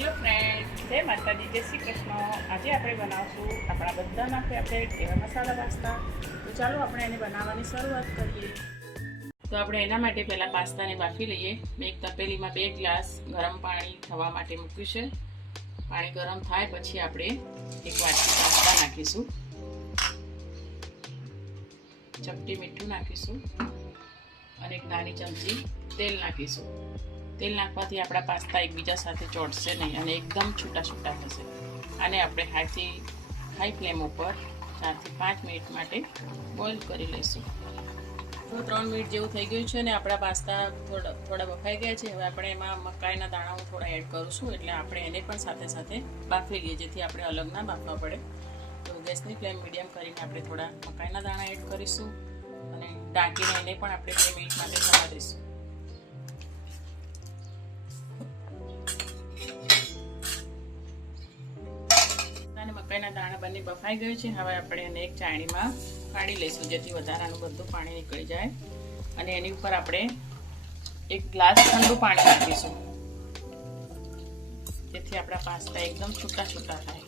Hello friend, જય માતાજી, જય શ્રી કૃષ્ણ. આજે આપણે બનાવશું આપણા બધાના ફેવરેટ એવા મસાલા પાસ્તા. તો ચાલો આપણે એને બનાવવાની શરૂઆત કરીએ. તો આપણે એના માટે પહેલાં પાસ્તાને બાફી લઈએ. મેં એક તપેલીમાં 2 ગ્લાસ ગરમ પાણી થવા માટે મૂક્યું છે. પાણી ગરમ થાય પછી આપણે એક વાટકી પાસ્તા નાખીશું, ચપટી મીઠું નાખીશું અને એક નાની ચમચી તેલ નાખીશું. તેલ નાખવાથી આપણા પાસ્તા એકબીજા સાથે ચોંટશે નહીં અને એકદમ છૂટા છૂટા થશે. આને આપણે હાઈ ફ્લેમ ઉપર 4 થી 5 મિનિટ માટે બોઇલ કરી લઈશું. તો 3 મિનિટ જેવું થઈ ગયું છે ને આપણા પાસ્તા થોડા બફાઈ ગયા છે. હવે આપણે એમાં મકાઈના દાણા હું થોડા એડ કરું છું, એટલે આપણે એને પણ સાથે સાથે બાફી લઈએ, જેથી આપણે અલગ ના બાફવા પડે. તો ગેસની ફ્લેમ મીડિયમ કરીને આપણે થોડા મકાઈના દાણા એડ કરીશું અને ઢાંકીને એને પણ આપણે 2 મિનિટ માટે થવા દઈશું. મકાઈના દાણા બંને બફાઈ ગયું છે. હવે આપણે એને એક ચાળણીમાં કાઢી લઈશું, જેથી વધારાનું બધું પાણી નીકળી જાય. અને એની ઉપર આપણે 1 ગ્લાસ ઠંડુ પાણી નાખીશું, જેથી આપણા પાસ્તા એકદમ છૂટા છૂટા થાય.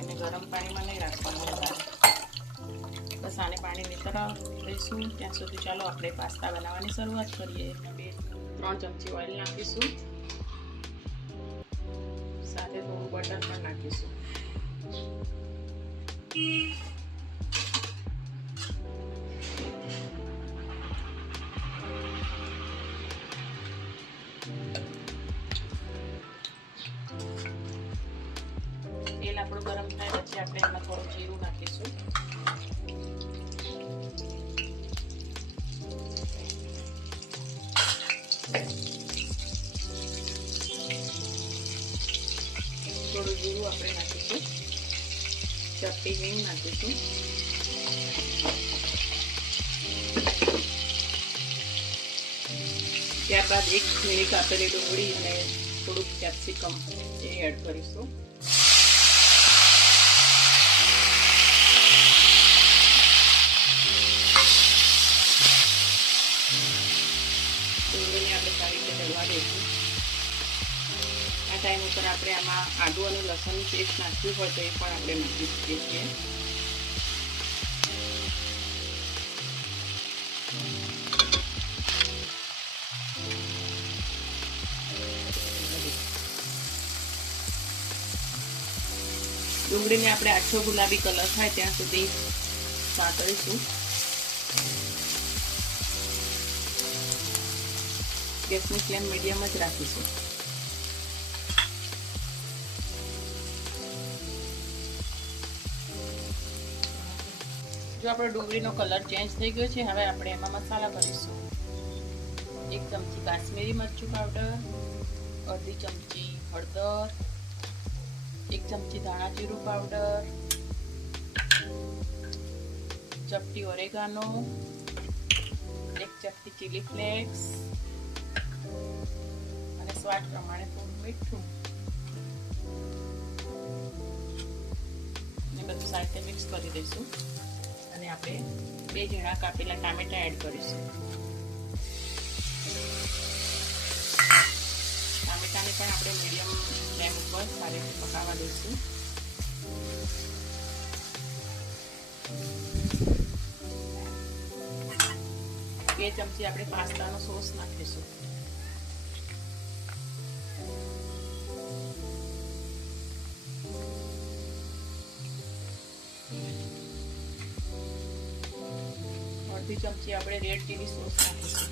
એને ગરમ પાણીમાં નહીં રાખવાનું વધારે. બસ આને પાણી નીતરવા દઈશું. ત્યાં સુધી ચાલો આપણે પાસ્તા બનાવવાની શરૂઆત કરીએ. 3 ચમચી ઓઇલ નાખીશું, સાથે થોડું બટર પણ નાખીશું. તેલ આપણું ગરમ થાય પછી આપણે એમાં થોડું જીરું નાખીશું. થોડું જીરું આપણે નાખીશું, ચપટી હિંગ નાખીશું, ત્યારબાદ 1 ઝીણી કાપેલી ડુંગળી અને થોડુંક કેપ્સિકમ એ એડ કરીશું. ડુંગળીને આપણે સારી રીતે હલવા દઈશું. આ ટાઈમ ઉપર આપણે આમાં આદુ અને લસણની પેસ્ટ નાખવી હોય તો એ પણ આપણે નાખી શકીએ છીએ. ડુંગળીને આપણે આછો ગુલાબી કલર થાય ત્યાં સુધી સાતળીશું. ગેસની ફ્લેમ મીડિયમ જ રાખીશું. જો આપણો ડુંગળીનો કલર ચેન્જ થઈ ગયો છે, હવે આપણે એમાં મસાલા કરીશું. 1 ચમચી કાશ્મીરી મરચું પાવડર, અડધી ચમચી હળદર, 1 ચમચી ધાણા જીરું પાવડર, ચપટી ઓરેગાનો, 1 ચપટી ચીલી ફ્લેક્સ અને સ્વાદ પ્રમાણે થોડું મીઠું. એ બધું સાથે મિક્સ કરી દઈશું અને આપણે 2 ઝીણા કાપેલા ટામેટા એડ કરીશું. ટામેટાને પણ આપણે મીડિયમ ફ્લેમ ઉપર સારી રીતે પકાવવા દઈશું. બે ચમચી આપણે પાસ્તાનો સોસ નાખીશું. અડધી ચમચી આપણે રેડ ચીલી સોસ નાખીશું.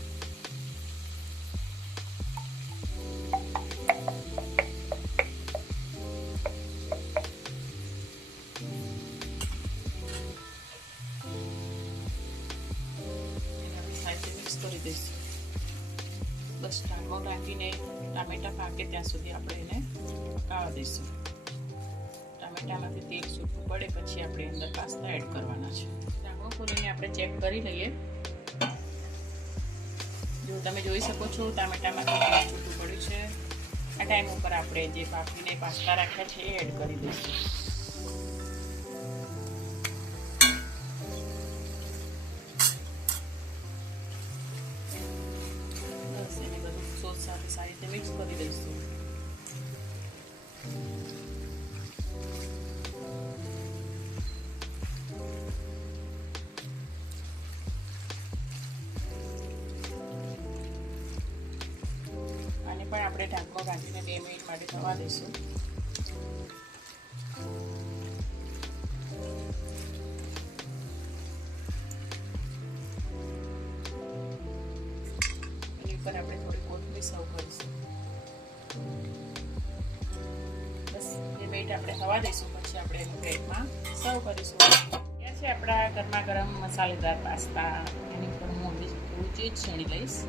કરી દઈશું. બસ ઢાંકણો ઢાંકીને ટામેટા પાકે ત્યાં સુધી આપણે એને પકાવવા દઈશું. ટામેટામાંથી તેલ છૂટું પડે પછી આપણે અંદર પાસ્તા એડ કરવાના છે. ઢાંકણો ખોલીને આપણે ચેક કરી લઈએ. જો તમે જોઈ શકો છો ટામેટામાંથી તેલ છૂટું પડ્યું છે. આ ટાઈમ ઉપર આપણે જે બાફીને પાસ્તા રાખ્યા છે એ એડ કરી દઈશું. સોસ સાથે સારી રીતે મિક્સ કરી દઈશું. આપણે ઢાંકણો ઢાંકીને 2 મિનિટ માટે થવા દઈશું. એની ઉપર આપણે થોડી કોથમીર સર્વ કરીશું. બસ 2 મિનિટ આપણે થવા દઈશું, પછી આપણે એની પ્લેટમાં સર્વ કરીશું. ત્યાં છે આપણા ગરમા ગરમ મસાલેદાર પાસ્તા. એની ઉપર હું થોડું ચીઝ છીણી લઈશ.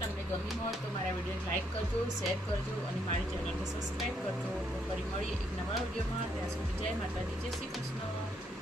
તમને ગમી હોય તો મારા વિડીયોને લાઈક કરજો, શેર કરજો અને મારી ચેનલને સબસ્ક્રાઈબ કરજો. તો ફરી મળીએ એક નવા વિડીયોમાં. ત્યાં સુધી જય માતાજી, જય શ્રી કૃષ્ણ.